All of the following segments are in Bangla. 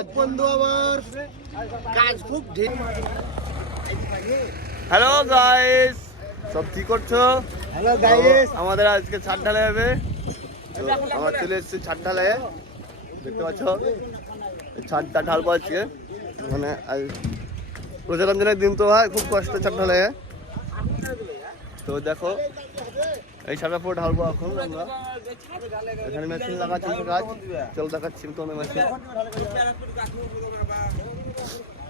কাজ বন্ধু আমার কাজ খুব হ্যালো গাইস সব কি করছো? হ্যালো গাইস, আমাদের আজকে ছাদ ঢালাই হবে। আমরা চলে এসেছি ছাদ ঢালাইয়ে, দেখতে পাচ্ছ ছাদটা ঢালবো আজকে। মানে রোজা রমজানের দিন তো হয়, খুব কষ্ট ছাদ ঢালাইয়ে। তো দেখো এই ছাদটা পুরো ঢালবো এখন আমরা। এখানে মেশিন লাগাচ্ছি, কাজ চল দেখাচ্ছি তোমাদের মেশিন।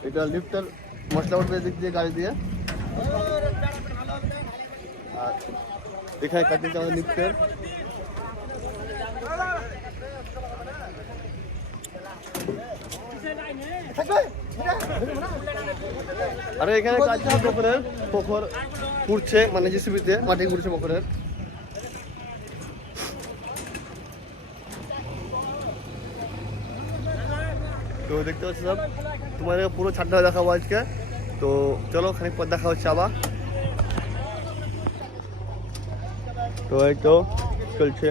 এটা লিফটার মশলা উঠবে দিক দিয়ে গাড়ি দিয়ে। আর এখানে কাটছে আমাদের লিফটের। আর এখানে কাজ পুকুরের পুকুর পুড়ছে, মানে জেসিবিতে মাটি পুড়ছে পুকুরের। তো দেখতে পাচ্ছি সব তোমাদের পুরো ছাদটা দেখাবো আজকে। তো চলো খানিক পর দেখা হচ্ছে আবার। তো এই তো চলছে,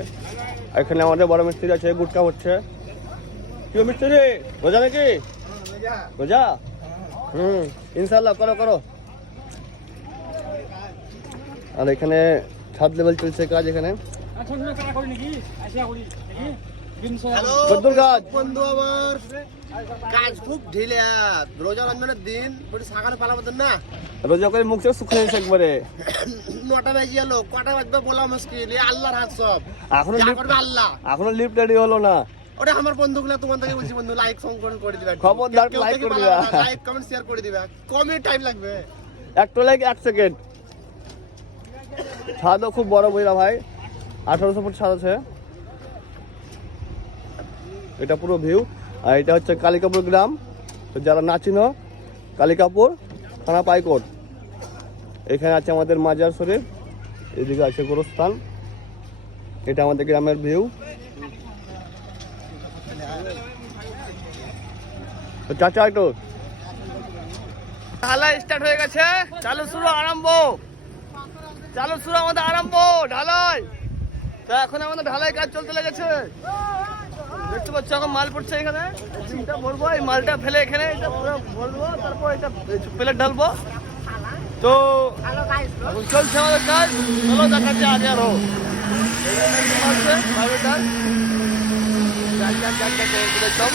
এখানে আমাদের বড় মিস্ত্রি আছে, গুটকা হচ্ছে। কি মিস্ত্রি রোজা নাকি? রোজা? ইনশাল্লাহ করো করো। আর এখানে ছাদ লেভেল চলছে কাজ এখানে। বন্ধু আমার কাজ খুব ঢিলে। রোজা রমজানের দিন সাকানে পালা মতন না, রোজা করে মুখ চোখ শুকিয়ে গেছে একবারে। 9টা বেজে গেল, কটা বাজবে বলা মুশকিল। আল্লাহর হাত সব, এখনো লিফট রেডি হলো না। ওটা আমার বন্ধুগুলো তোমাদেরকে বলছি, বন্ধু লাইক সংকলন করে দিবে, খবরদার লাইক করে দিবে, লাইক কমেন্ট শেয়ার করে দিবে। কমই টাইম লাগবে, একটা লাইক 1 সেকেন্ড। ছাদও খুব বড় বইরা ভাই, 1800 ফুট ছাদ আছে। এটা পুরো ভিউ। আর এটা হচ্ছে কালিকাপুর গ্রাম। তো যারা না চিনো, কালিকাপুর থানা পাইকোট। এখানে আছে আমাদের মাজার শরীফ, এদিকে আছে গোরস্থান। এটা আমাদের গ্রামের ভিউ। তো চাচা একটু ঢালাই স্টার্ট হয়ে গেছে, চালু শুরু আরম্ভ, চালু শুরু আমাদের আরম্ভ ঢালাই। তো এখন আমাদের ঢালাই কাজ চলতে লেগেছে, দেখতে পাচ্ছ। এখন মাল পড়ছে এখানে, চিন্তা ভরবো, এই মালটা ফেলে এখানে এটা পুরো ভরবো, তারপর এটা প্লেট ঢালবো। তো এখন চলছে আমাদের কাজ, চলো দেখাচ্ছি আগে আরো। সব